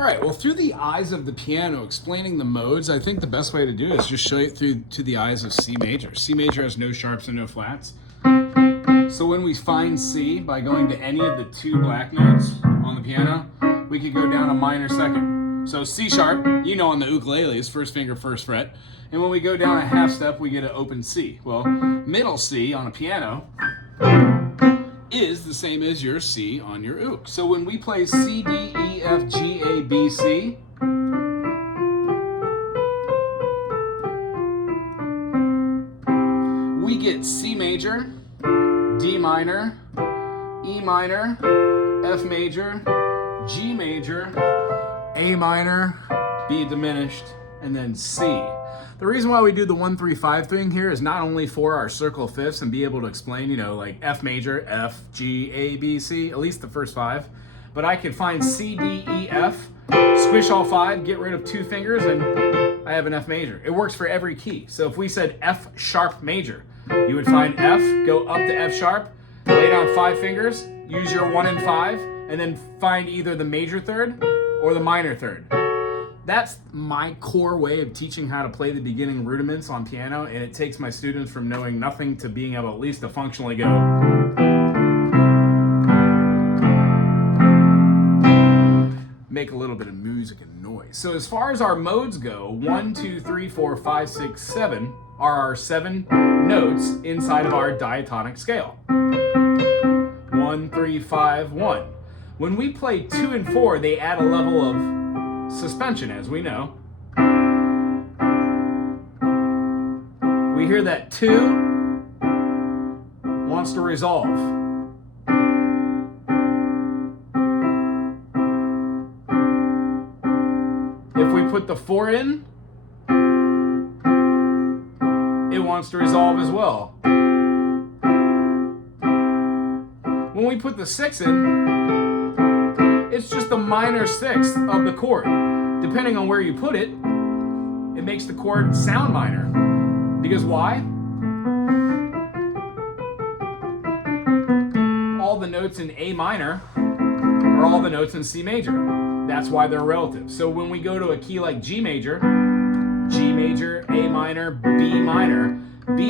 All right, well, through the eyes of the piano, explaining the modes, I think the best way to do it is just show it through to the eyes of C major. C major has no sharps and no flats. So when we find C by going to any of the two black notes on the piano, we could go down a minor second. So C sharp, you know, on the ukulele is first finger, first fret. And when we go down a half step, we get an open C. Well, middle C on a piano is the same as your C on your uk. So when we play C, D, E, F, G, A, B, C, we get C major, D minor, E minor, F major, G major, A minor, B diminished, and then C. The reason why we do the 1-3-5 thing here is not only for our circle of fifths and be able to explain, you know, like F major, F, G, A, B, C, at least the first five, but I could find C, D, E, F, squish all five, get rid of two fingers, and I have an F major. It works for every key. So if we said F sharp major, you would find F, go up to F sharp, lay down five fingers, use your 1 and 5, and then find either the major third or the minor third. That's my core way of teaching how to play the beginning rudiments on piano, and it takes my students from knowing nothing to being able at least to functionally go. Make a little bit of music and noise. So as far as our modes go, 1, 2, 3, 4, 5, 6, 7 are our 7 notes inside of our diatonic scale. 1, 3, 5, 1. When we play 2 and 4, they add a level of suspension, as we know. We hear that 2 wants to resolve. If we put the 4 in, it wants to resolve as well. When we put the 6 in, it's just a minor sixth of the chord. Depending on where you put it, it makes the chord sound minor. Because why? All the notes in A minor are all the notes in C major. That's why they're relative. So when we go to a key like G major, A minor, B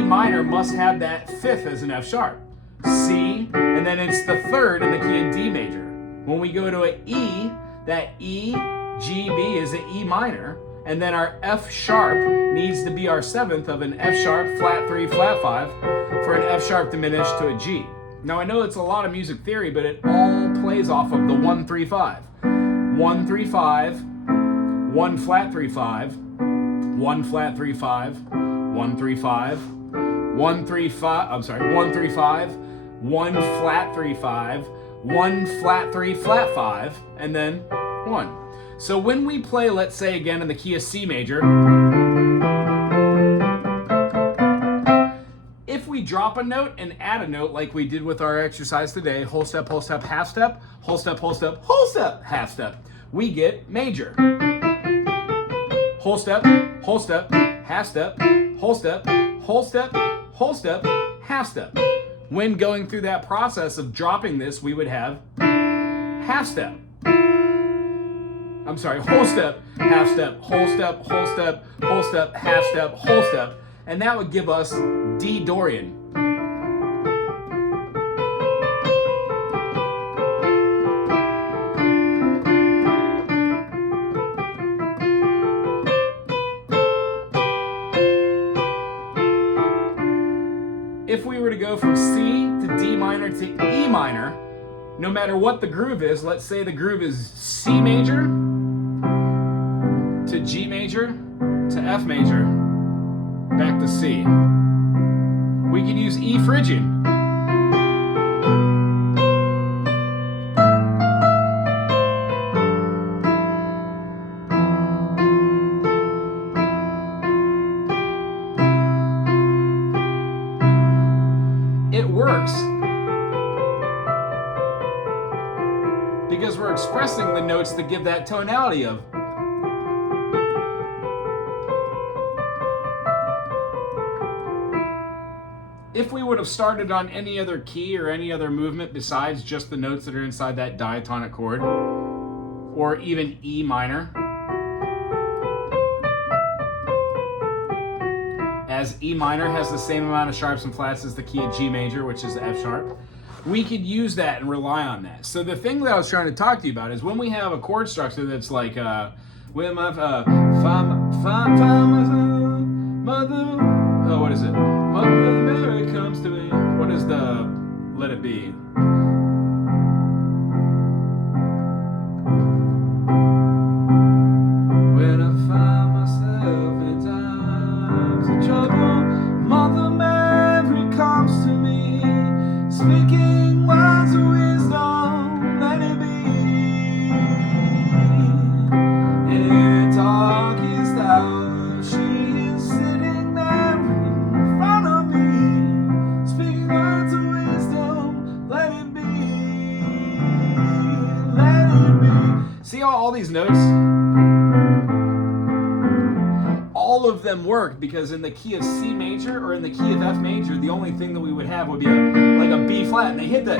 minor must have that fifth as an F sharp. C, and then it's the third in the key of D major. When we go to an E, that E, G, B is an E minor, and then our F sharp needs to be our seventh of an F sharp, flat 3, flat 5, for an F sharp diminished to a G. Now I know it's a lot of music theory, but it all plays off of the 1-3-5. 1-3-5, 1 flat 3-5, 1 flat 3-5, 1-3-5, 1-3-5, 1-3-5, 1 flat 3-5, 1 flat 3 flat 5, and then 1. So when we play, let's say again in the key of C major, if we drop a note and add a note like we did with our exercise today, whole step, half step, whole step, whole step, half step, we get major. Whole step, half step, whole step, half step. When going through that process of dropping this, we would have half step. I'm sorry, whole step, half step, whole step, half step, whole step. And that would give us D Dorian. If we were to go from C to D minor to E minor, no matter what the groove is, let's say the groove is C major to G major to F major, back to C. We can use E Phrygian. It works because we're expressing the notes that give that tonality of. If we would have started on any other key or any other movement besides just the notes that are inside that diatonic chord, or even E minor, as E minor has the same amount of sharps and flats as the key of G major, which is the F sharp. We could use that and rely on that. So the thing that I was trying to talk to you about is when we have a chord structure that's like, with my mother, oh, what is it? Mother Mary comes to me. What is the Let It Be? When I find myself in times of trouble, Mother Mary comes to me, speaking words of wisdom, let it be. In her darkest hour, she is sitting there in front of me, speaking words of wisdom, let it be, let it be. See how all these notes, all of them work, because in the key of C major or in the key of F major, the only thing that we would have would be like a B flat, and they hit that.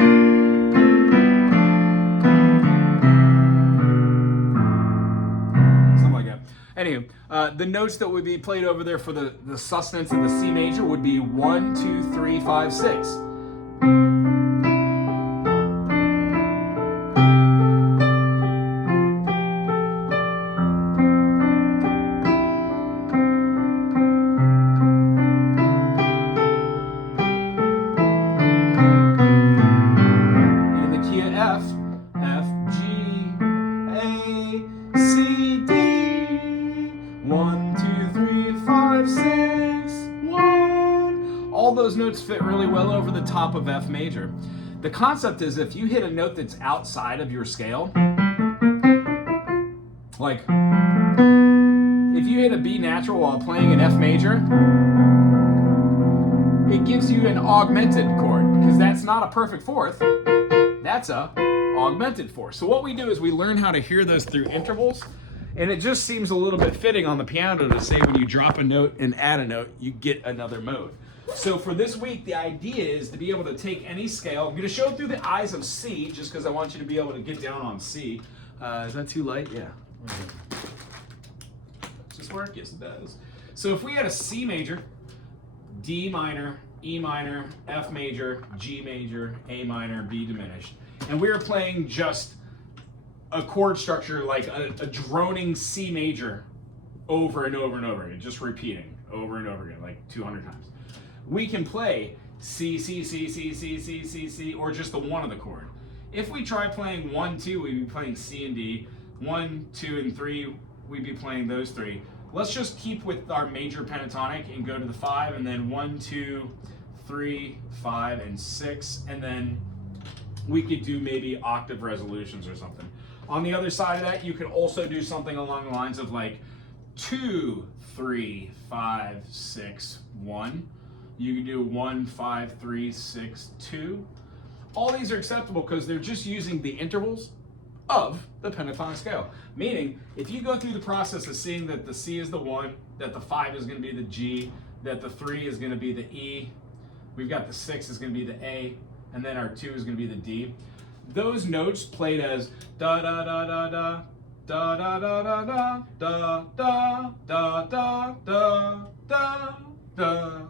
Something like that. Anyway, the notes that would be played over there for the sustenance of the C major would be 1, 2, 3, 5, 6. All those notes fit really well over the top of F major. The concept is if you hit a note that's outside of your scale, like if you hit a B natural while playing an F major, it gives you an augmented chord, because that's not a perfect fourth, that's a augmented fourth. So what we do is we learn how to hear those through intervals, and it just seems a little bit fitting on the piano to say when you drop a note and add a note, you get another mode. So for this week, the idea is to be able to take any scale. I'm going to show it through the eyes of C, just because I want you to be able to get down on C. Is that too light? Yeah. Does this work? Yes, it does. So if we had a C major, D minor, E minor, F major, G major, A minor, B diminished, and we were playing just a chord structure like a droning C major over and over and over again, just repeating over and over again, like 200 times. We can play C, C, C, C, C, C, C, C, or just the one of the chord. If we try playing 1, 2, we'd be playing C and D. 1, 2, and 3, we'd be playing those three. Let's just keep with our major pentatonic and go to the 5, and then 1, 2, 3, 5, and 6, and then we could do maybe octave resolutions or something. On the other side of that, you could also do something along the lines of like 2, 3, 5, 6, 1. You can do 1, 5, 3, 6, 2. All these are acceptable because they're just using the intervals of the pentatonic scale. Meaning, if you go through the process of seeing that the C is the 1, that the 5 is going to be the G, that the 3 is going to be the E, we've got the 6 is going to be the A, and then our 2 is going to be the D. Those notes played as da da da da da, da da da da da, da da da da da da da.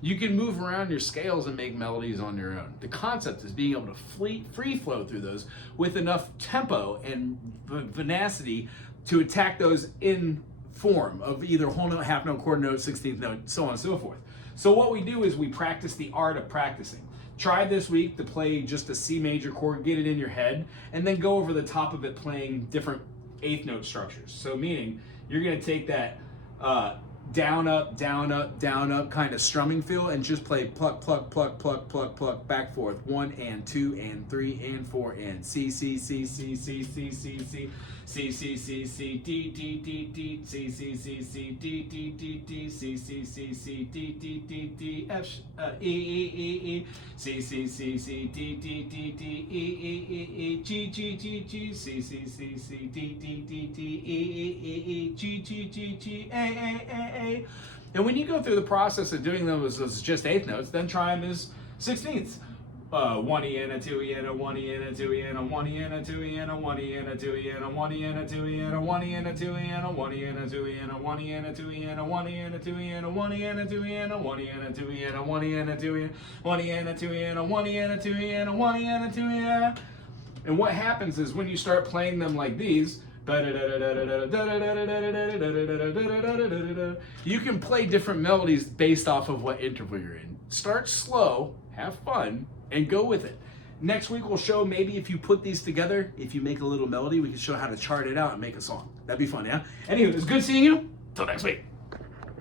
You can move around your scales and make melodies on your own. The concept is being able to free flow through those with enough tempo and vivacity to attack those in form of either whole note, half note, quarter note, 16th note, so on and so forth. So what we do is we practice the art of practicing. Try this week to play just a C major chord, get it in your head, and then go over the top of it playing different eighth note structures. So meaning you're going to take that down, up, down, up, down, up kind of strumming feel and just play pluck, pluck, pluck, pluck, pluck, pluck, back, forth, 1 and 2 and 3 and 4 and C, C, C, C, C, C, C, C, C, C, C, C, D, D, D, D, C, C, C, C, D, D, D, D, C, C, C, C, D, D, D, D, F, E, E, E, E, C, C, C, C, D, D, D, D, E, E, E, E, G, G, G, G, C, C, C, C, D, D, D, D, E, E, E, E, G, G, G, G, A, A, A, A. And when you go through the process of doing those as just eighth notes, then try them as 16ths. 1 E and a 2 E and a 1 E and a 2 E and a 1 E and a 2 E and a 1 E and a 2 E and a 1 E and a 2 E and a 1 E and a 2 E and a 1 E and a 2 E and a 1 E and a 2 E and a 1 E and a 2 E and a 1 E and a 2 E and a 1 E and a 2 E and a 1 E and a 2 E 1 E and a 2 E and a 1 E and a 2 E and a 1 E and a 2 E. And what happens is when you start playing them like these, you can play different melodies based off of what interval you're in. Start slow, have fun, and go with it. Next week we'll show maybe if you put these together, if you make a little melody, we can show how to chart it out and make a song. That'd be fun, yeah? Anyway, it was good seeing you. Till next week.